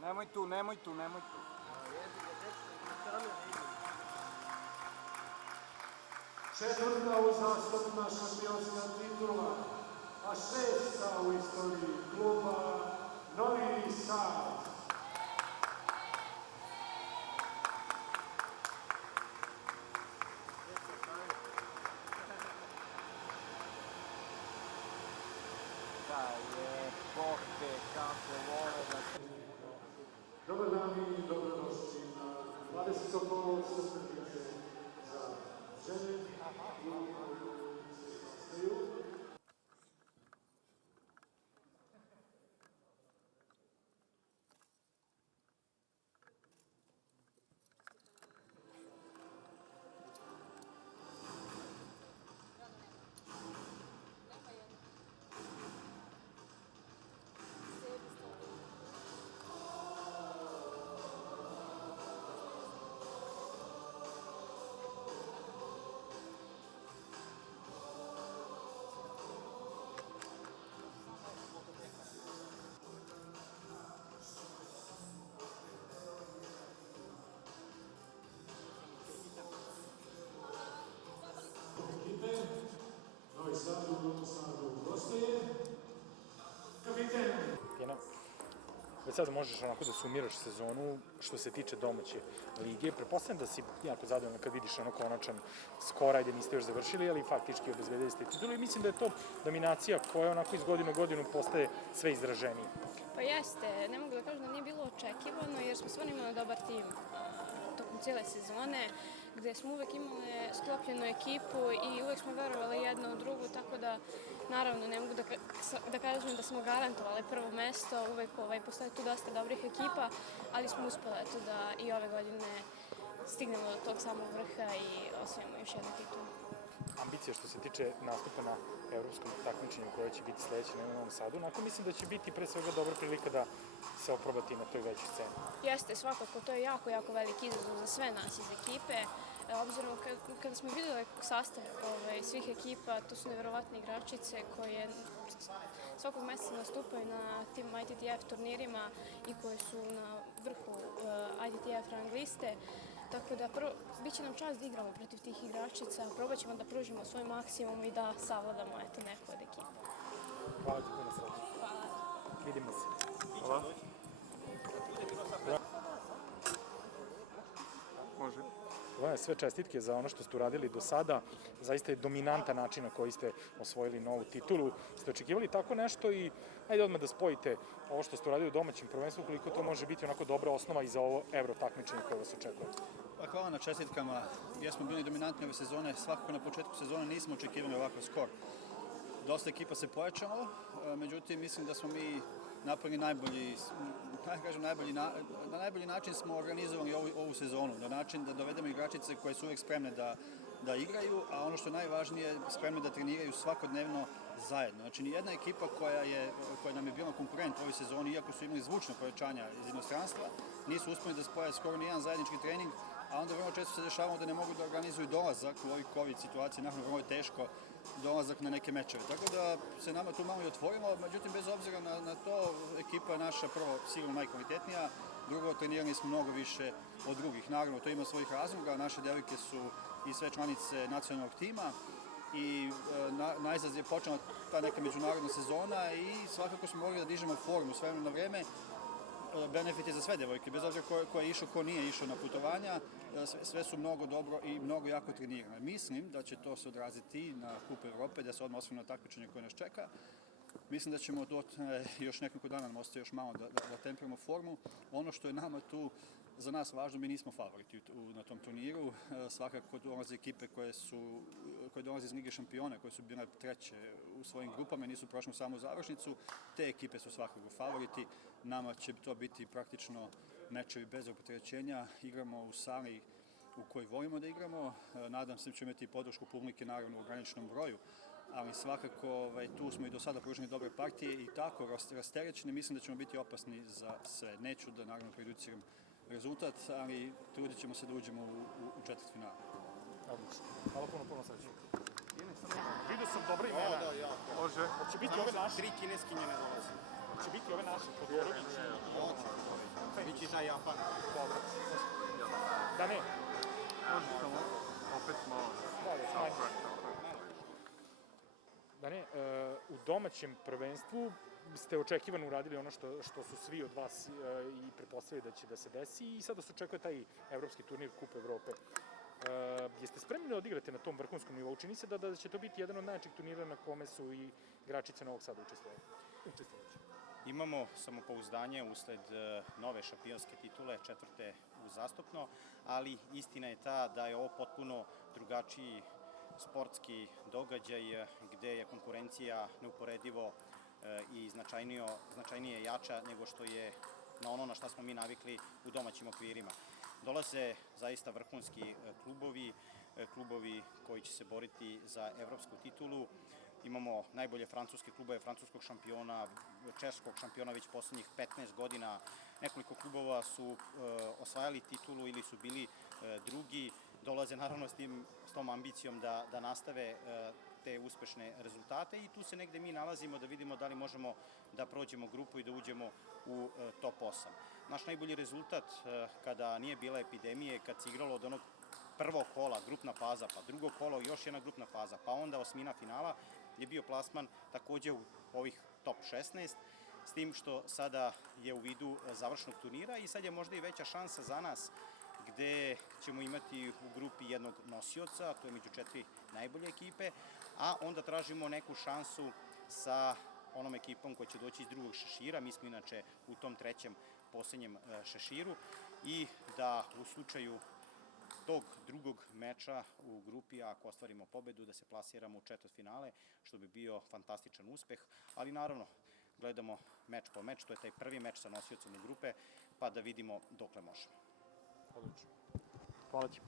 Nemoj tu, nemoj tu, nemoj tu. Četvrta uzastopna šampionska titula, a šesta u istoriji kluba Novi Sad. Da je, bohte, kako vole da se... Dobar dan i dobrodošli na 20. kolo Superlige za žene i sastaju. Novi Sad u Novom Sadu gostaje kapiten. Pjena. Već sad možeš onako da sumiraš sezonu što se tiče domaće lige. Pretpostavljam da si jako zadovoljno kad vidiš ono konačan skor, ajde niste još završili, ali faktički obezbedili ste titulu i mislim da je to dominacija koja onako iz godine u godinu postaje sve izraženiji. Pa jeste, ne mogu da kažem da nije bilo očekivano jer smo stvarno imali dobar tim tokom cijele sezone gde smo uvek imali sklopljenu ekipu i uvek smo verovali jedna u drugu, tako da naravno ne mogu da kažem da smo garantovali prvo mesto, uvek postoje tu dosta dobrih ekipa, ali smo uspeli da i ove godine stignemo do tog samog vrha i osvojimo još jednu titulu. Ambicija što se tiče nastupa na evropskom takmičenju koje će biti sledeće na Novom Sadu, onako mislim da će biti pre svega dobra prilika da se oprobati na toj većoj sceni. Jeste, svakako, to je jako, jako veliki izazov za sve nas iz ekipe. Obzirom, kada smo videli sastav svih ekipa, to su neverovatne igračice koje svakog meseca nastupaju na tim ITTF turnirima i koje su na vrhu ITTF rang liste. Tako da bit će nam čast da igramo protiv tih igračica, probat ćemo da pružimo svoj maksimum i da savladamo neku od ekipa. Hvala ti puno sreće. Hvala. Vidimo se. Hvala. Može. Sve čestitke za ono što ste uradili do sada. Zaista je dominantan način na koji ste osvojili novu titulu. Ste očekivali tako nešto i ajde odmah da spojite ovo što ste uradili u domaćem prvenstvu, koliko to može biti onako dobra osnova i za ovo evro takmičenje koje vas očekuje. Hvala na čestitkama. Jesmo bili dominantni ove sezone. Svakako na početku sezone nismo očekivali ovakav skor. Dosta ekipa se pojačalo, međutim mislim da smo mi napravili na najbolji način smo organizovali ovu sezonu, na način da dovedemo igračice koje su uvek spremne da igraju, a ono što je najvažnije, spremne da treniraju svakodnevno zajedno. Znači, nijedna ekipa koja nam je bila konkurent u ovoj sezoni, iako su imali zvučno pojačanja iz inostranstva, nisu uspeli da spoje skoro nijedan zajednički trening, a onda vrlo često se dešavamo da ne mogu da organizuju dolazak u ovoj COVID situaciji, naravno vrlo je teško dolazak na neke mečeve. Tako da se nama tu malo i otvorilo, međutim, bez obzira na to, ekipa je naša prvo sigurno najkvalitetnija, drugo, trenirani smo mnogo više od drugih. Naravno, to ima svojih razloga, naše devojke su i sve članice nacionalnog tima i najzad je počela ta neka međunarodna sezona i svakako smo mogli da dižemo formu s vremena na vreme. Benefit je za sve devojke, bez obzira ko je išao, ko nije išao na putovanja, sve su mnogo dobro i mnogo jako trenirane. Mislim da će to se odraziti na Kup Evrope, da se odmah osvrnu na takmičenje koje nas čeka. Mislim da ćemo još nekoliko dana nam ostaje još malo da temperamo formu. Ono što je nama tu za nas važno, mi nismo favoriti na tom turniru. Svakako dolaze ekipe koje dolaze iz Lige šampiona, koje su bile treće u svojim grupama i nisu prošli samo završnicu. Te ekipe su svakako favoriti. Nama će to biti praktično mečevi bez opterećenja. Igramo u sali u kojoj volimo da igramo. Nadam se da ćemo imati podršku publike, naravno u ograničenom broju, ali svakako tu smo i do sada pružili dobre partije i tako rasterećeni, mislim da ćemo biti opasni za sve. Neću da naravno prejudiciram rezultat, ali trudit ćemo se da uđemo u četvrtfinale. Odlično. Hvala puno sreće. Vidio sam dobra imena. Može. Hoće biti ove naše. 3 kineskinje ne dolaze. Će biti ove naše Todorović i... Biće taj Japan. Da ne. Može samo opet malo. Da ne, u domaćem prvenstvu ste očekivano uradili ono što su svi od vas i pretpostavili da će da se desi i sada se očekuje taj evropski turnir Kup Evrope. Jeste spremni da odigrate na tom vrhunskom nivou? Čini se da će to biti jedan od najjačih turnira na kome su i igračice Novog Sada učestvovajući. Imamo samopouzdanje usled nove šampionske titule, 4. uzastopno, ali istina je ta da je ovo potpuno drugačiji sportski događaj gde je konkurencija neuporedivo i značajnije jača nego što je na ono na šta smo mi navikli u domaćim okvirima. Dolaze zaista vrhunski klubovi koji će se boriti za evropsku titulu. Imamo najbolje francuske klubove, francuskog šampiona, češkog šampiona već poslednjih 15 godina. Nekoliko klubova su osvajali titulu ili su bili drugi. Dolaze naravno s tom ambicijom da nastave te uspešne rezultate i tu se negde mi nalazimo da vidimo da li možemo da prođemo grupu i da uđemo u top 8. Naš najbolji rezultat kada nije bila epidemije, kad se igralo od onog prvog kola, grupna faza, pa drugo kolo, još jedna grupna faza, pa onda osmina finala, je bio plasman takođe u ovih top 16, s tim što sada je u vidu završnog turnira i sad je možda i veća šansa za nas gde ćemo imati u grupi jednog nosioca, to je među 4 najbolje ekipe, a onda tražimo neku šansu sa onom ekipom koja će doći iz drugog šešira, mi smo inače u tom trećem poslednjem šeširu i da u slučaju tog drugog meča u grupi, ako ostvarimo pobedu, da se plasiramo u četvrtfinale, što bi bio fantastičan uspeh, ali naravno gledamo meč po meč, to je taj prvi meč sa nosiocem u grupe, pa da vidimo dokle možemo. Odlično. Hvala ti.